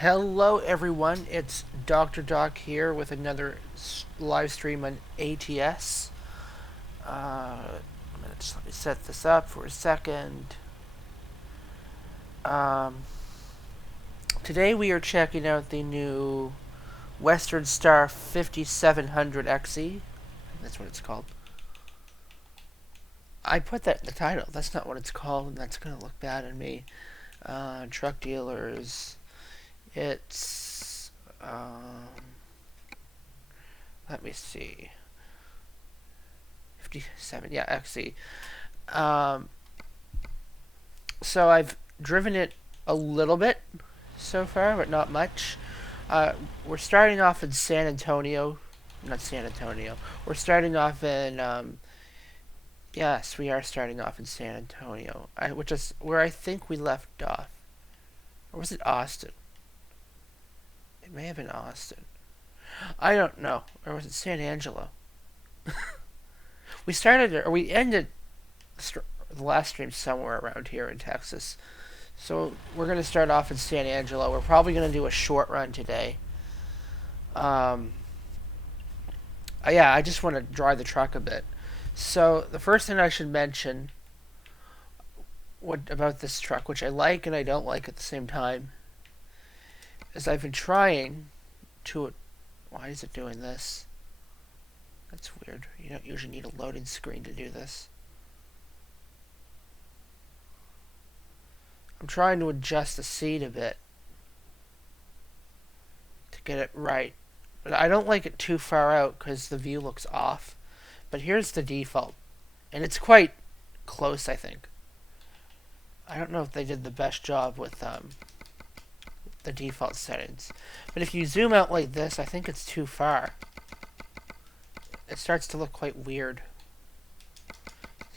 Hello, everyone. It's Dr. Doc here with another live stream on ATS. Let me set this up for a second. Um, Today we are checking out the new Western Star 5700 XE. That's what it's called. I put that in the title. That's not what it's called, and that's going to look bad on me. Truck dealers. It's. Let me see. 57, yeah, XE. Um, so I've driven it a little bit so far, but not much. We're starting off in San Antonio. Not San Antonio. We're starting off in. Yes, we are starting off in San Antonio, which is where I think we left off. Or was it Austin? It may have been Austin. I don't know. Or was it San Angelo? We started, or we ended the last stream somewhere around here in Texas. So we're going to start off in San Angelo. We're probably going to do a short run today. Um, yeah, I just want to drive the truck a bit. So the first thing I should mention about this truck, which I like and I don't like at the same time, is I've been trying to. Why is it doing this? That's weird. You don't usually need a loading screen to do this. I'm trying to adjust the seat a bit to get it right. But I don't like it too far out because the view looks off. But here's the default. And it's quite close, I think. I don't know if they did the best job with the default settings. But if you zoom out like this, I think it's too far. It starts to look quite weird.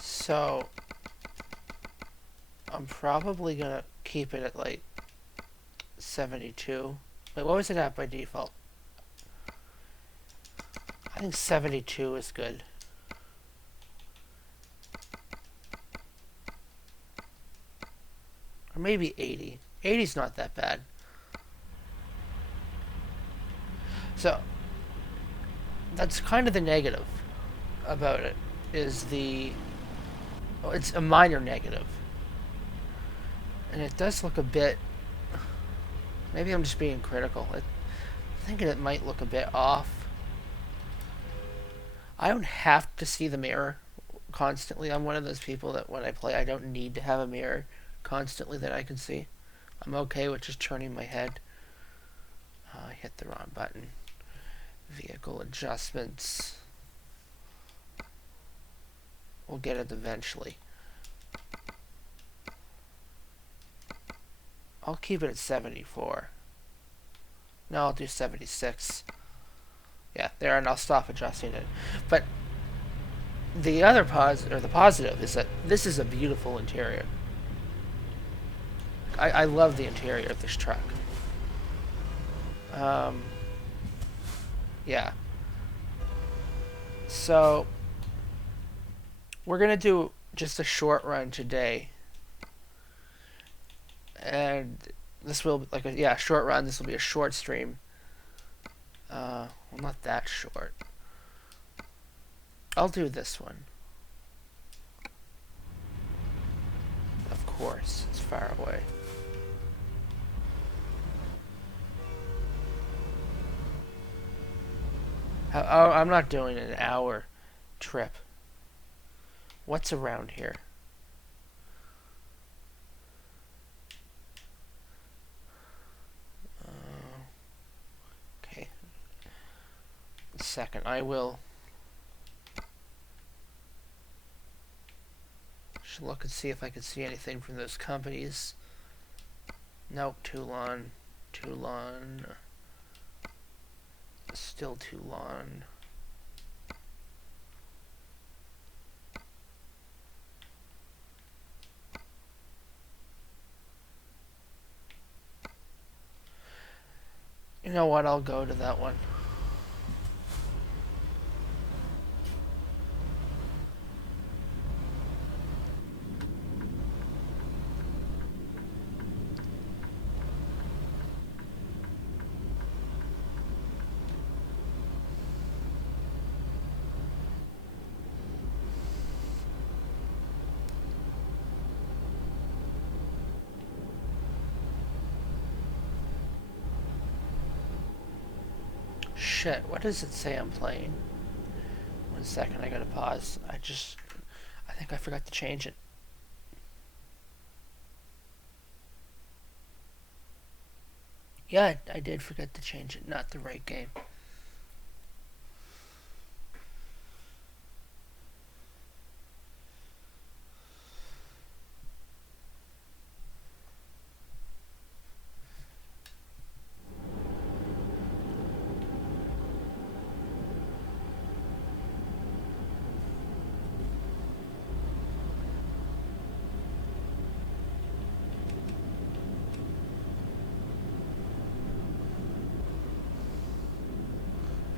So I'm probably going to keep it at like 72. Wait, what was it at by default? I think 72 is good. Or maybe 80. 80's not that bad. So that's kind of the negative about it, is it's a minor negative. And it does look a bit, maybe I'm just being critical. I'm thinking it might look a bit off. I don't have to see the mirror constantly. I'm one of those people that when I play, I don't need to have a mirror constantly that I can see. I'm okay with just turning my head. I hit the wrong button. Vehicle adjustments. We'll get it eventually. I'll keep it at 74. No, I'll do 76. Yeah, there, and I'll stop adjusting it. But the other the positive is that this is a beautiful interior. I love the interior of this truck. Yeah. So we're gonna do just a short run today, and this will be like a short run. This will be a short stream. Well, not that short. I'll do this one. Of course, it's far away. Oh, I'm not doing an hour trip. What's around here? Okay. A second. I will should look and see if I can see anything from those companies. Nope, Toulon. Toulon. Still Toulon. You know what? I'll go to that one. shit, what does it say I'm playing? 1 second, I gotta pause. I think I forgot to change it. Yeah, I did forget to change it. Not the right game.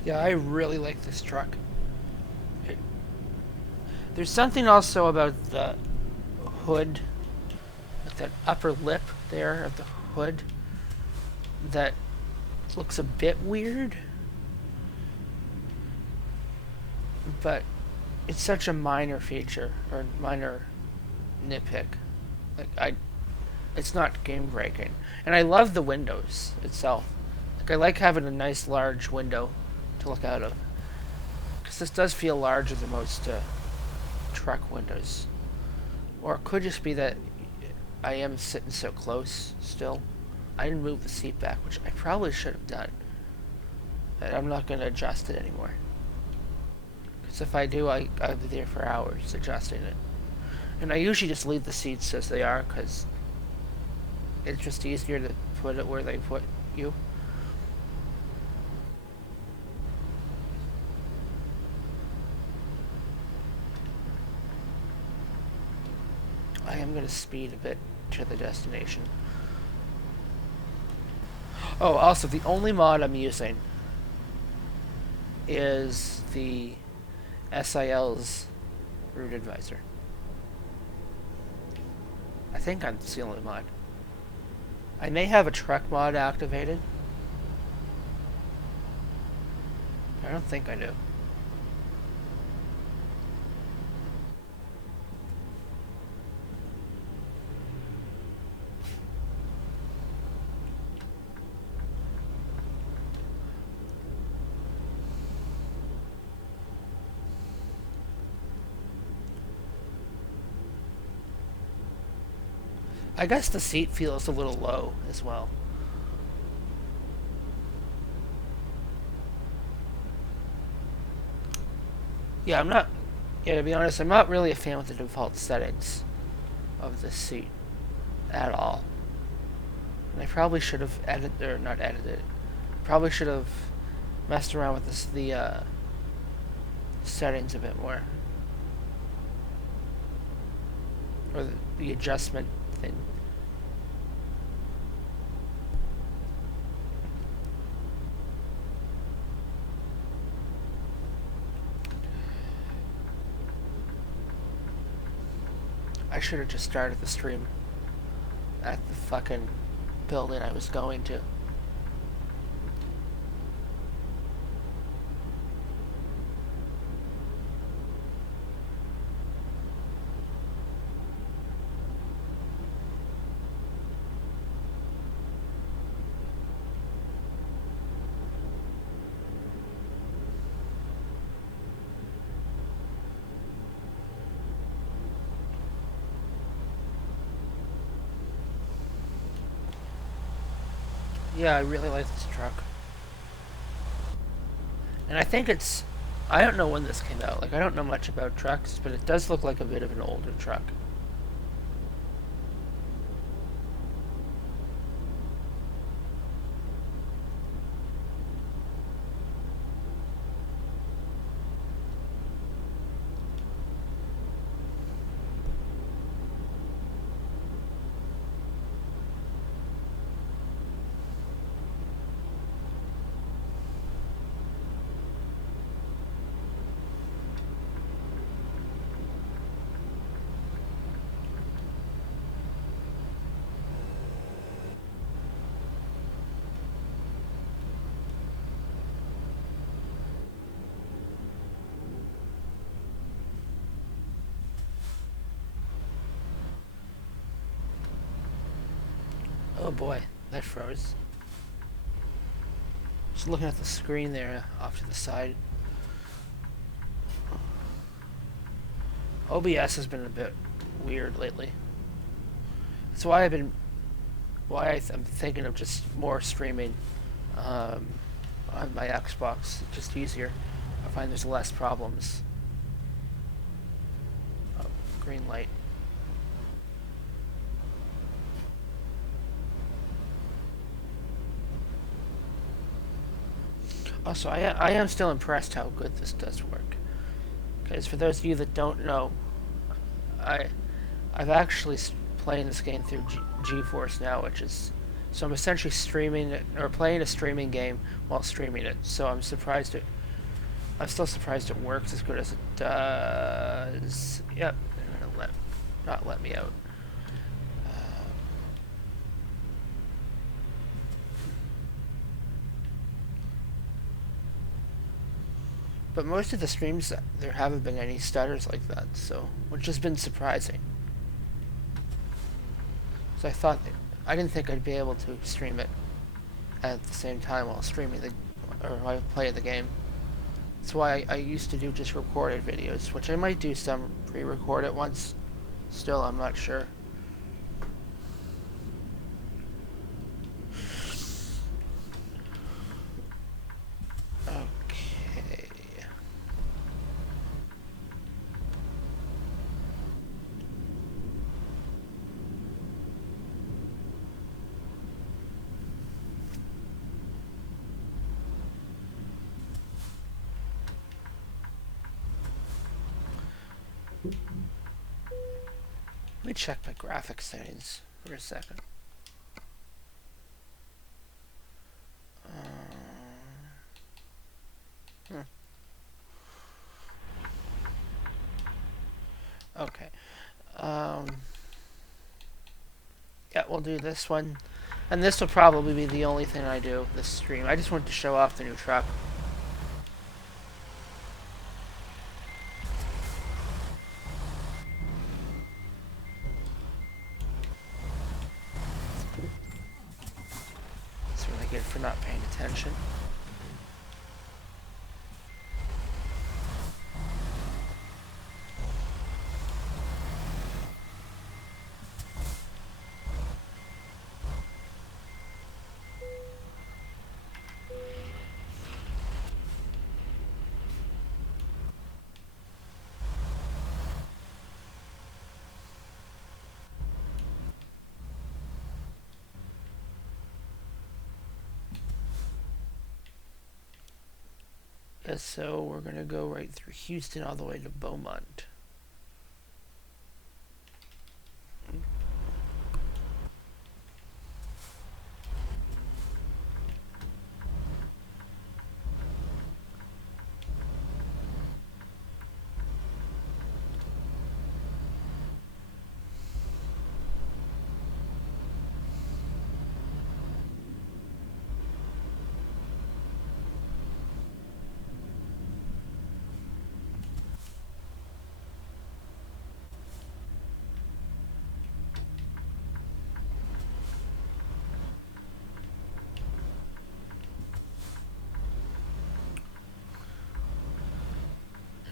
Yeah, I really like this truck. It, there's something also about the hood, like that upper lip there of the hood, that looks a bit weird, but it's such a minor feature or minor nitpick. Like it's not game breaking, and I love the windows itself. Like I like having a nice large window to look out of, because this does feel larger than most truck windows. Or it could just be that I am sitting so close still. I didn't move the seat back, which I probably should have done. And I'm not going to adjust it anymore. Because if I do, I'll be there for hours adjusting it. And I usually just leave the seats as they are, because it's just easier to put it where they put you. I am going to speed a bit to the destination. Oh, also, the only mod I'm using is the SIL's Route Advisor. I think that's the only mod. I may have a truck mod activated. I don't think I do. I guess the seat feels a little low as well. Yeah, I'm not. Yeah, to be honest, I'm not really a fan with the default settings of this seat at all. And I probably should have edited, or not edited. Probably should have messed around with the settings a bit more, or the adjustment thing. I should have just started the stream at the fucking building I was going to. Yeah, I really like this truck. And I think it's. I don't know when this came out. Like, I don't know much about trucks, but it does look like a bit of an older truck. Oh boy, that froze. Just looking at the screen there off to the side. OBS has been a bit weird lately. That's why I'm thinking of just more streaming on my Xbox. It's just easier. I find there's less problems. Oh, green light. Also, I am still impressed how good this does work. Because for those of you that don't know, I I've actually playing this game through GeForce now, which is so I'm essentially streaming it or playing a streaming game while streaming it. So I'm still surprised it works as good as it does. Yep, they're gonna not let me out. But most of the streams, there haven't been any stutters like that, so which has been surprising. So I didn't think I'd be able to stream it at the same time while while playing the game. That's why I used to do just recorded videos, which I might do some pre-record at once. Still, I'm not sure. Okay. Let me check my graphics settings for a second. Okay. Yeah, we'll do this one. And this will probably be the only thing I do this stream. I just wanted to show off the new truck. It's really good for not paying attention. Yeah, so we're going to go right through Houston all the way to Beaumont.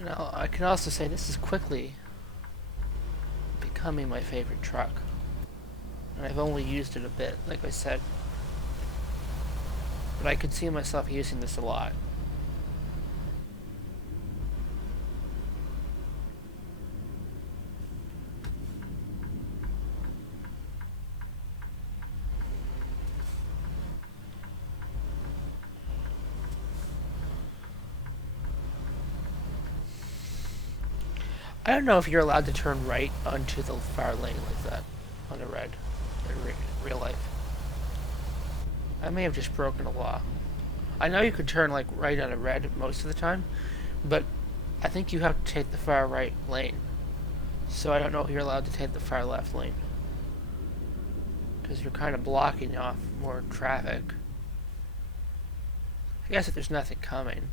Now, I can also say this is quickly becoming my favorite truck. And I've only used it a bit, like I said. But I could see myself using this a lot. I don't know if you're allowed to turn right onto the far lane like that on a red in real life. I may have just broken a law. I know you could turn like right on a red most of the time, but I think you have to take the far right lane. So I don't know if you're allowed to take the far left lane. Because you're kind of blocking off more traffic. I guess if there's nothing coming.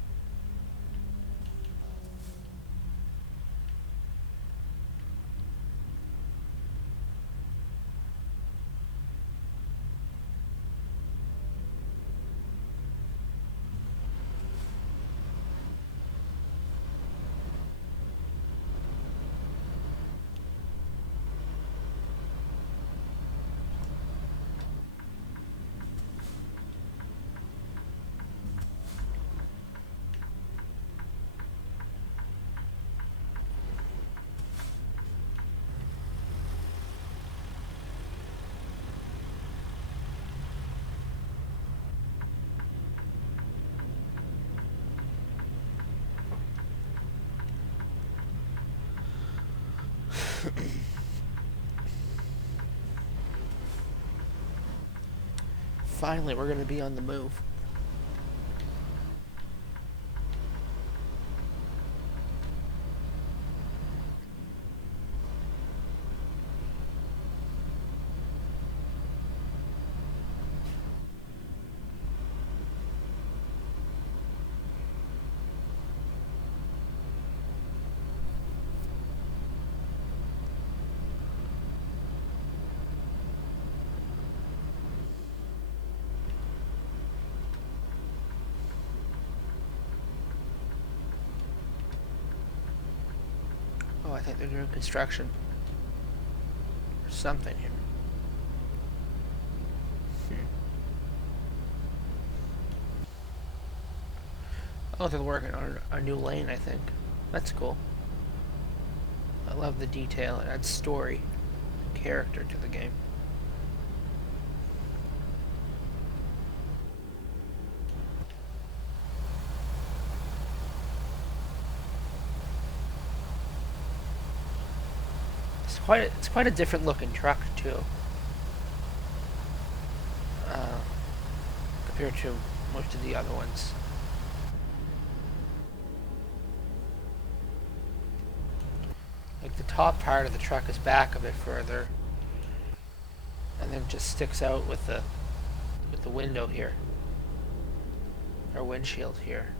Finally, we're going to be on the move. Oh, I think they're doing construction. Or something here. Oh, they're working on a new lane, I think. That's cool. I love the detail. It adds story, character to the game. It's quite a different looking truck too, uh, compared to most of the other ones. Like the top part of the truck is back a bit further, and then just sticks out with the window here, or windshield here.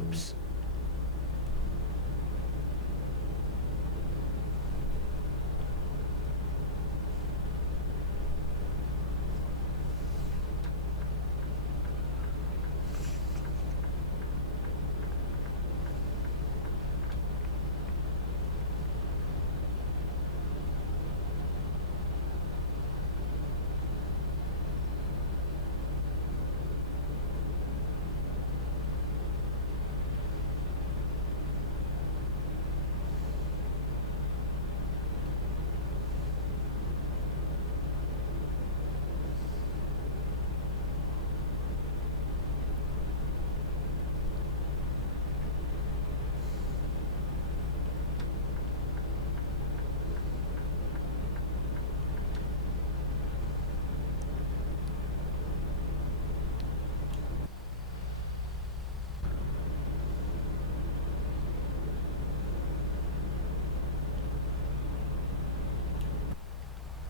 Oops.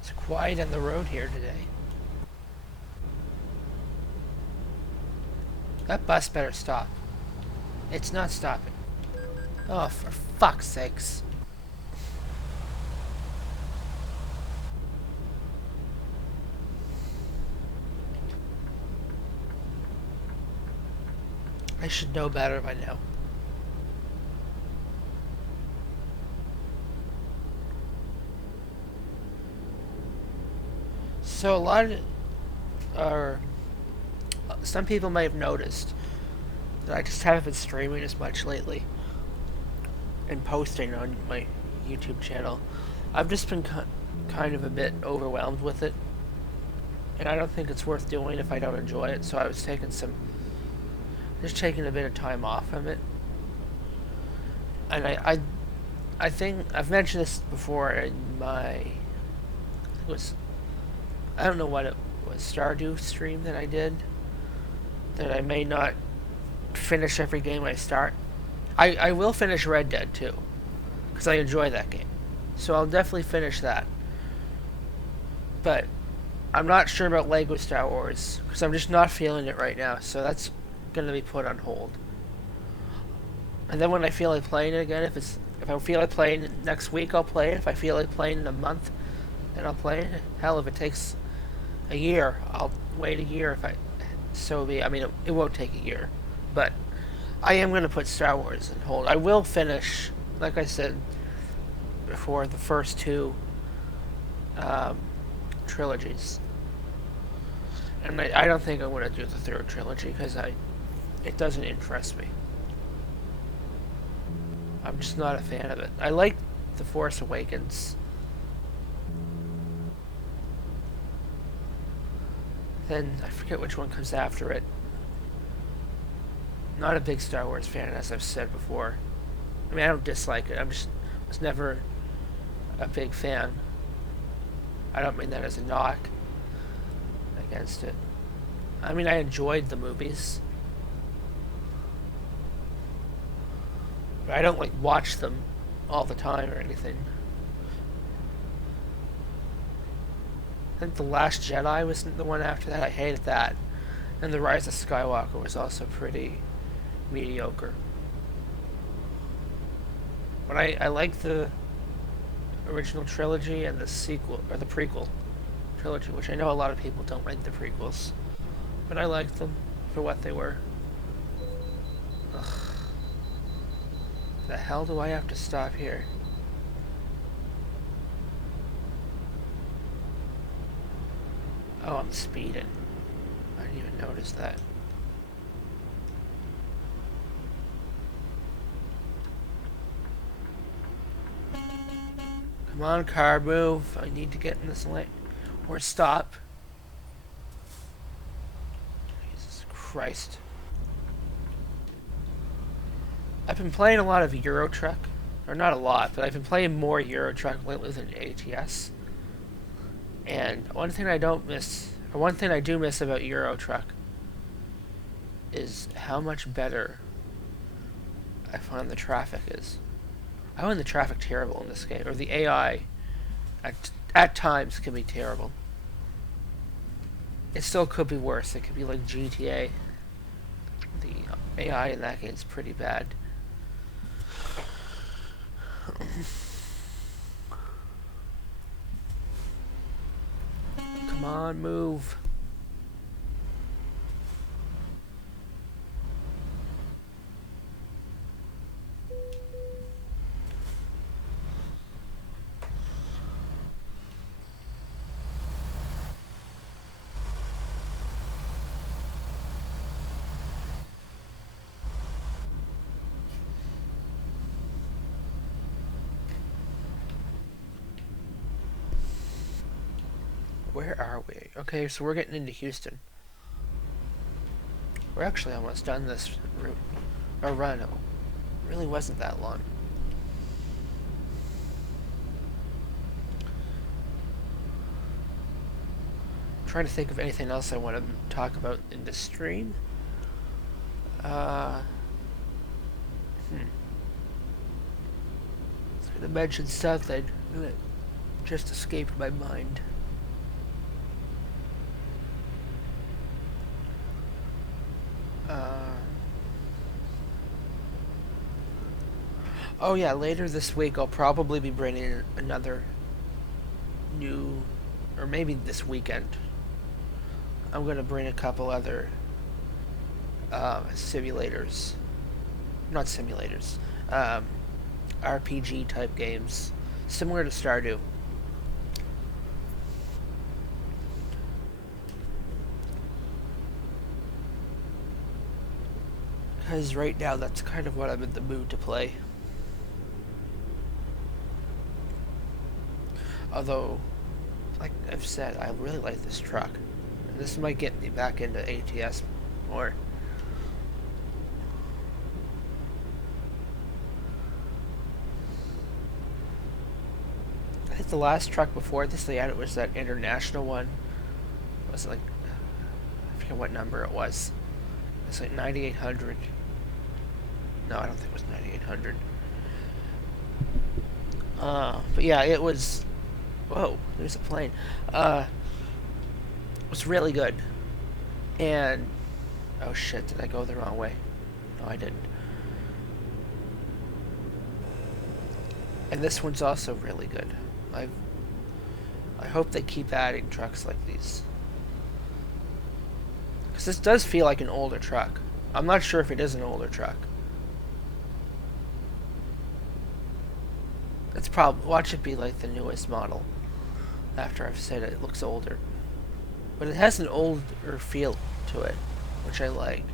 It's quiet on the road here today. That bus better stop. It's not stopping. Oh, for fuck's sakes. I should know better by now. So a lot of, or some people may have noticed that I just haven't been streaming as much lately and posting on my YouTube channel. I've just been kind of a bit overwhelmed with it, and I don't think it's worth doing if I don't enjoy it. So I was just taking a bit of time off from it, and I think I've mentioned this before in I don't know what it was, Stardew stream that I did, that I may not finish every game I start. I will finish Red Dead too, because I enjoy that game. So I'll definitely finish that. But I'm not sure about Lego Star Wars, because I'm just not feeling it right now, so that's going to be put on hold. And then when I feel like playing it again, if I feel like playing it next week, I'll play it. If I feel like playing in a month, then I'll play it. Hell, if it takes a year, I'll wait a year if I so be. I mean, it won't take a year, but I am going to put Star Wars on hold. I will finish, like I said before, the first two trilogies, and I don't think I'm going to do the third trilogy because it doesn't interest me. I'm just not a fan of it. I like The Force Awakens. Then I forget which one comes after it. Not a big Star Wars fan, as I've said before. I mean, I don't dislike it. Was never a big fan. I don't mean that as a knock against it. I mean, I enjoyed the movies, but I don't like watch them all the time or anything. I think The Last Jedi was the one after that. I hated that. And The Rise of Skywalker was also pretty mediocre. But I like the original trilogy and the sequel, or the prequel trilogy, which I know a lot of people don't like the prequels. But I liked them for what they were. Ugh. The hell do I have to stop here? Oh, I'm speeding. I didn't even notice that. Come on, car, move. I need to get in this lane. Or stop. Jesus Christ. I've been playing a lot of Euro Truck. Or not a lot, but I've been playing more Euro Truck lately than ATS. And one thing I don't miss, or one thing I do miss about Euro Truck is how much better I find the traffic is. I find the traffic terrible in this game, or the AI at times can be terrible. It still could be worse. It could be like GTA. The AI in that game is pretty bad. Come on, move. Where are we? Okay, so we're getting into Houston. We're actually almost done this route. Or run. It really wasn't that long. I'm trying to think of anything else I want to talk about in this stream. I was going to mention something that just escaped my mind. Oh yeah, later this week I'll probably be bringing another new, or maybe this weekend, I'm going to bring a couple other simulators. Not simulators. RPG type games. Similar to Stardew. Because right now that's kind of what I'm in the mood to play. Although, like I've said, I really like this truck. And this might get me back into ATS more. I think the last truck before this they had, it was that international one. It was like, I forget what number it was. It's like 9800. No, I don't think it was 9800. But yeah, it was. Whoa, there's a plane. It was really good. And oh shit, did I go the wrong way? No, I didn't. And this one's also really good. I hope they keep adding trucks like these. Because this does feel like an older truck. I'm not sure if it is an older truck. It's probably, watch it be like the newest model. After I've said it, it looks older. But it has an older feel to it, which I like.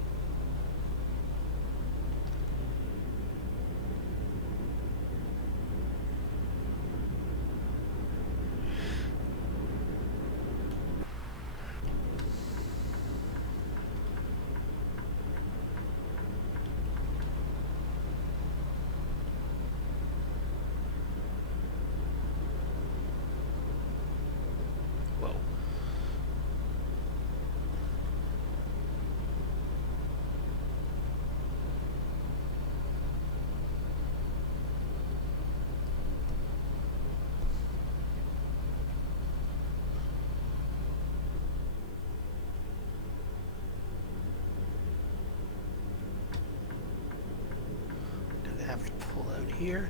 gonna have to pull out here.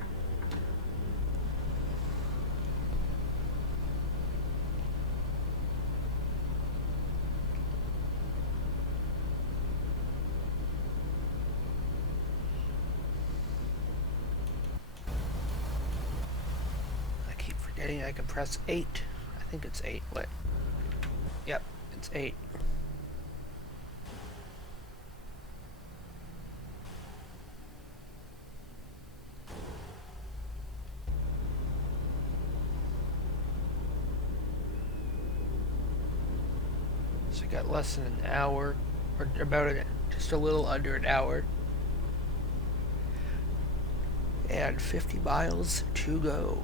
I keep forgetting I can press 8. I think it's 8. What? Yep, it's 8. So I got less than an hour, or about just a little under an hour. And 50 miles to go.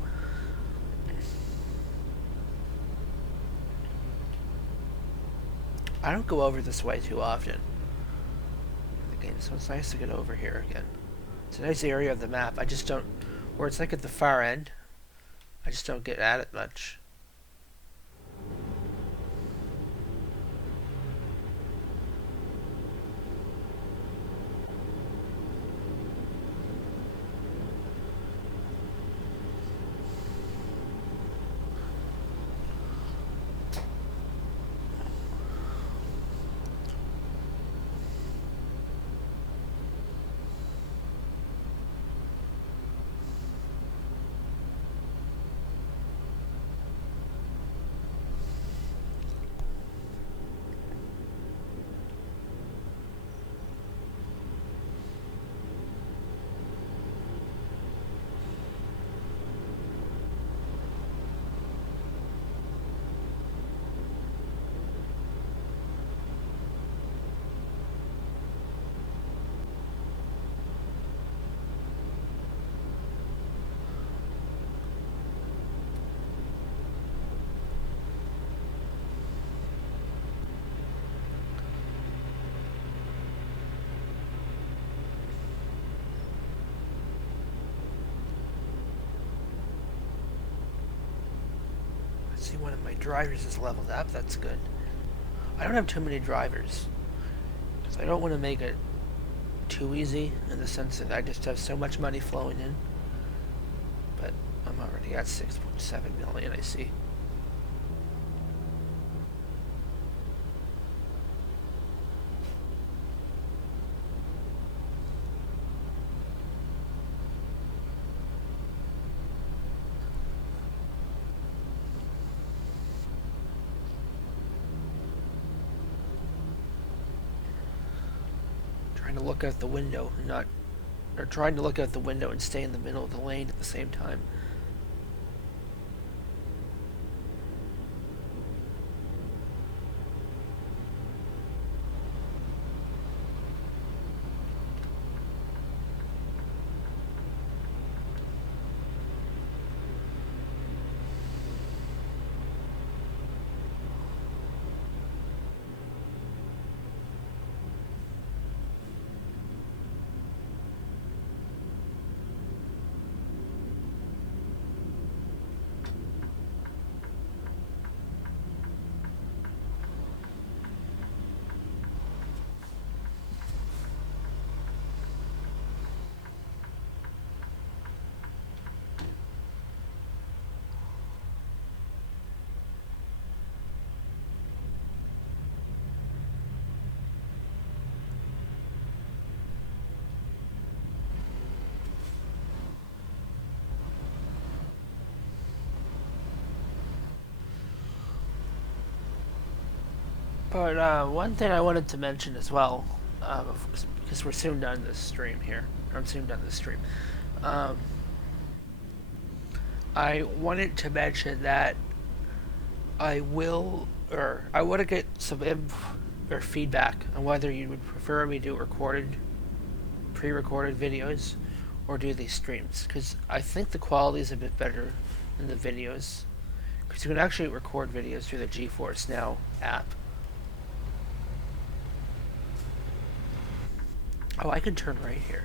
I don't go over this way too often. Again, so it's nice to get over here again. It's a nice area of the map. I just don't, where it's like at the far end, I just don't get at it much. See, one of my drivers is leveled up. That's good. I don't have too many drivers, because I don't want to make it too easy in the sense that I just have so much money flowing in. But I'm already at 6.7 million, I see. Trying to look out the window and not, or trying to look out the window and stay in the middle of the lane at the same time. But one thing I wanted to mention as well, because we're soon done this stream here. I'm soon done this stream. Um, I wanted to mention that I will, or I want to get some or feedback on whether you would prefer me do pre-recorded videos, or do these streams. Because I think the quality is a bit better than the videos. Because you can actually record videos through the GeForce Now app. Oh, I can turn right here.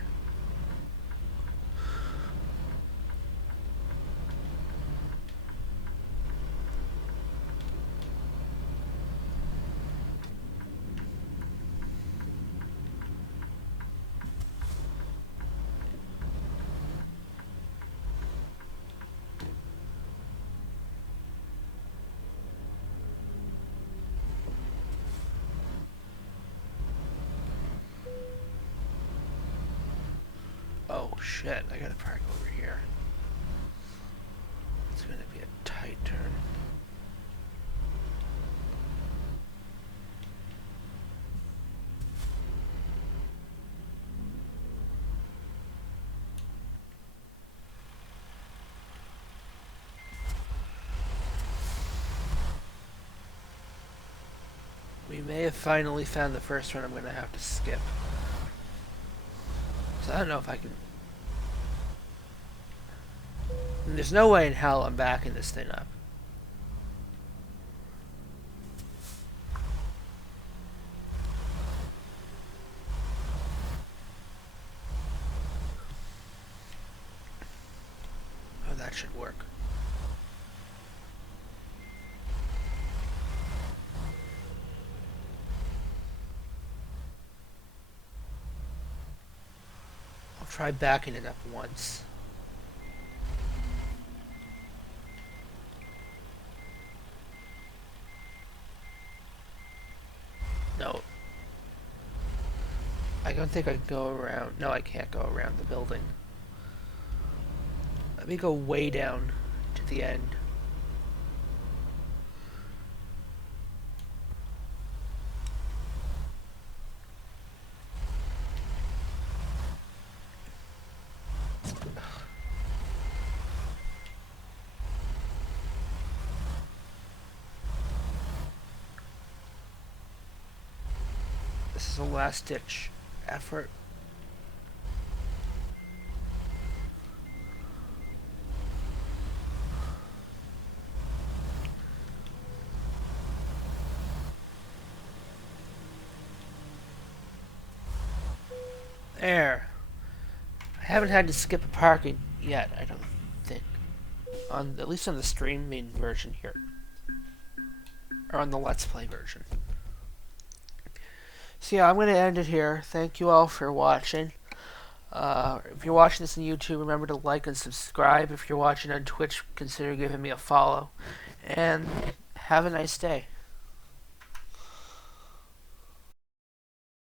shit, I gotta park over here. It's gonna be a tight turn. We may have finally found the first one I'm gonna have to skip. So I don't know if I can... There's no way in hell I'm backing this thing up. Oh, that should work. I'll try backing it up once. No. I don't think I can go around. No, I can't go around the building. Let me go way down to the end. This is a last-ditch effort. There. I haven't had to skip a parking yet, I don't think. At least on the streaming version here. Or on the Let's Play version. So yeah, I'm going to end it here. Thank you all for watching. If you're watching this on YouTube, remember to like and subscribe. If you're watching on Twitch, consider giving me a follow. And have a nice day.